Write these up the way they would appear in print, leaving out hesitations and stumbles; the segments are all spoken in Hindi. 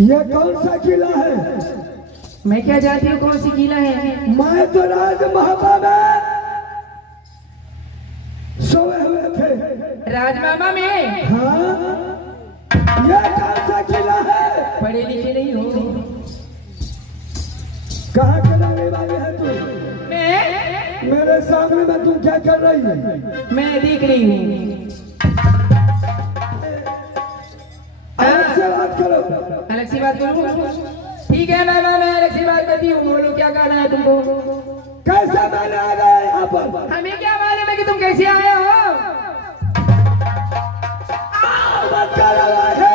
ये कौन सा किला है? मैं क्या जानती हूँ कौन सी किला है? मैं तो राजमहल में सोए हुए थे। राजमामा में? हाँ, ये कौन सा किला है? पढ़े लिखे नहीं हो? कहाँ के रहने वाले है तू? मैं? मेरे सामने में तू क्या कर रही है? मैं देख रही हूँ। अलग से बात करो। अलग सी बात करूँ? ठीक है मैं अलग सी बात करती हूँ। बोलो क्या कहना है तुमको? कैसे मैंने आ गया यहाँ पर? हमें क्या मालूम है कि तुम कैसे आए हो? मत करो है।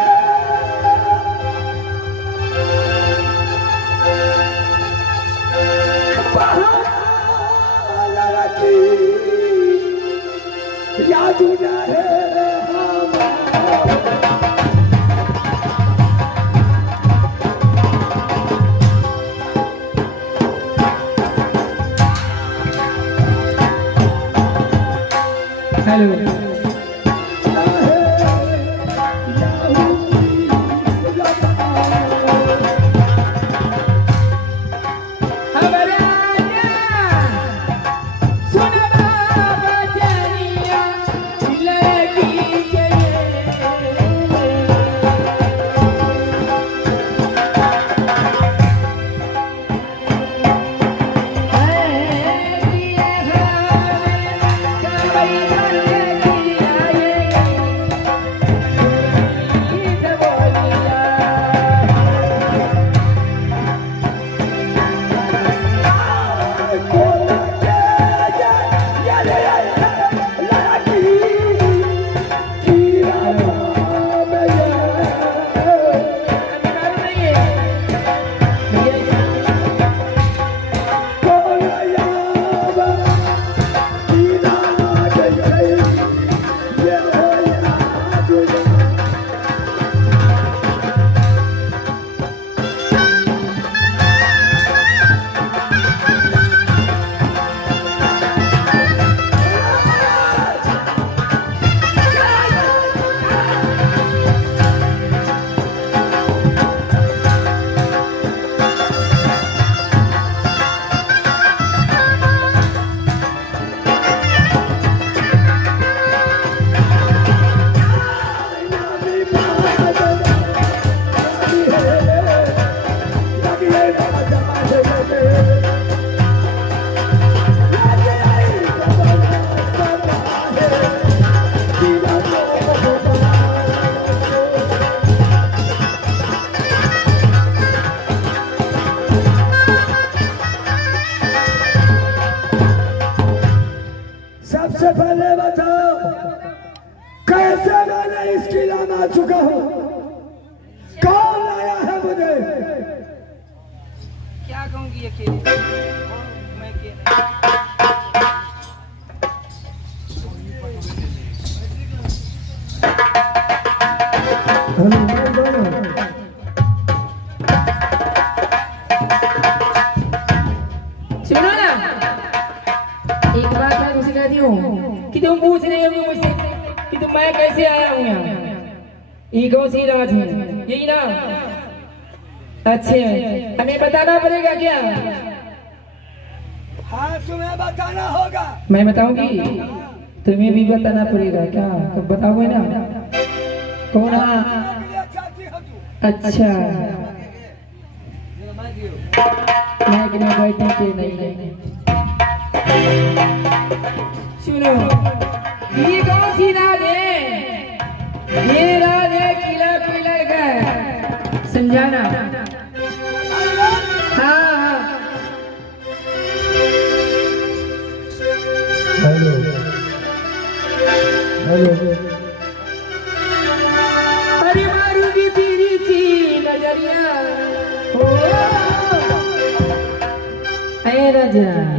याद है हेलो सबसे पहले बताओ कैसे मैंने इस किला में आ चुका हूँ? कौन लाया है मुझे? क्या कहूँगी अकेले? मैं सुनो ना, एक बात मैं तुमसे कहती हूँ कि तुम पूछ रहे हो मुझसे कि तुम मैं कैसे आया हूँ यहाँ। ये कौन सी राज है? यही ना? अच्छे हमें बताना पड़ेगा क्या? हाँ तुम्हें बताना होगा। मैं बताऊंगी, तुम्हें भी बताना पड़ेगा क्या? कब बताओगे ना? कौन? अच्छा मैं कि मैं बैठने के नहीं। सुनो, ये कौन सी राज है? ये राज है किला पिलर का, समझाना? हाँ हेलो हेलो। अरे मारूंगी तेरी सी नजरिया। ओ राजा